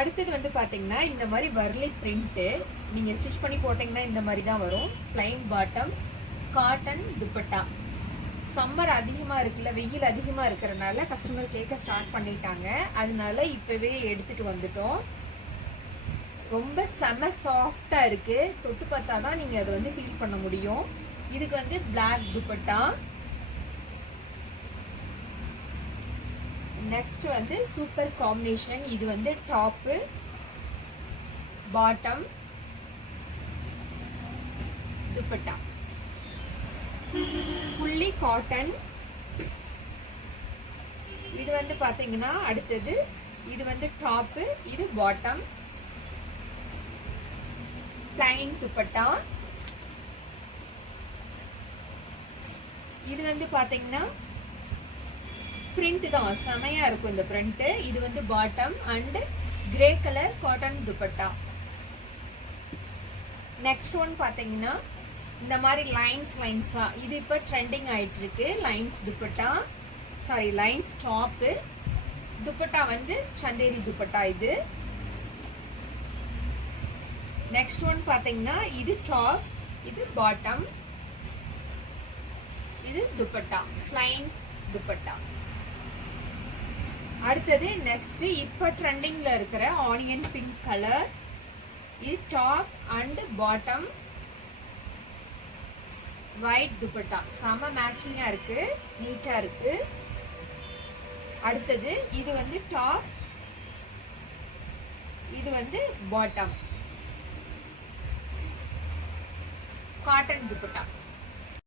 அடுத்தது வந்து பார்த்தீங்கன்னா இந்த மாதிரி வர்லி பிரிண்ட்டு நீங்கள் ஸ்டிச் பண்ணி போட்டிங்கன்னா இந்த மாதிரி தான் வரும். Plain bottom, cotton dupatta. Summer அதிகமாக இருக்குல்ல, வெயில் அதிகமாக இருக்கிறனால கஸ்டமர் கேட்க ஸ்டார்ட் பண்ணிட்டாங்க. அதனால இப்போவே எடுத்துகிட்டு வந்துட்டோம். ரொம்ப செம சாஃப்டாக இருக்குது. தொட்டு பார்த்தா தான் நீங்கள் அதை வந்து ஃபீல் பண்ண முடியும். இதுக்கு வந்து பிளாக் துப்பட்டா. நெக்ஸ்ட் வந்து சூப்பர் காம்பினேஷன். இது வந்து top, bottom, dupatta, fully cotton. இது வந்து பாத்தீங்கன்னா அடுத்தது இது வந்து டாப்பு, இது பாட்டம், பிளைன் துப்பட்டா. இது வந்து பாத்தீங்கன்னா பிரிண்ட் தான், செமையா இருக்கும் இந்த பிரிண்ட். இது வந்து bottom and grey colour cotton dupatta. Next one பாத்தீங்கன்னா இந்த மாதிரி லைன்ஸா இது இப்போ ட்ரெண்டிங் ஆயிட்டு இருக்கு. Lines dupatta, sorry lines top, dupatta வந்து சந்தேரி துப்பட்டா. இது நெக்ஸ்ட் ஒன் பாத்தீங்கன்னா இது டாப், இது பாட்டம், இது துப்பட்டா, பிளைன் துப்பட்டா. அடுத்தது நெக்ஸ்ட் இப்போ ட்ரெண்டிங்ல இருக்கிற ஆனியன் பிங்க் கலர். இது top and bottom, white dupatta. செம மேட்சிங்கா இருக்கு, நீட்டா இருக்கு. அடுத்தது இது வந்து டாப், இது வந்து பாட்டம், காட்டன் துப்பட்டா.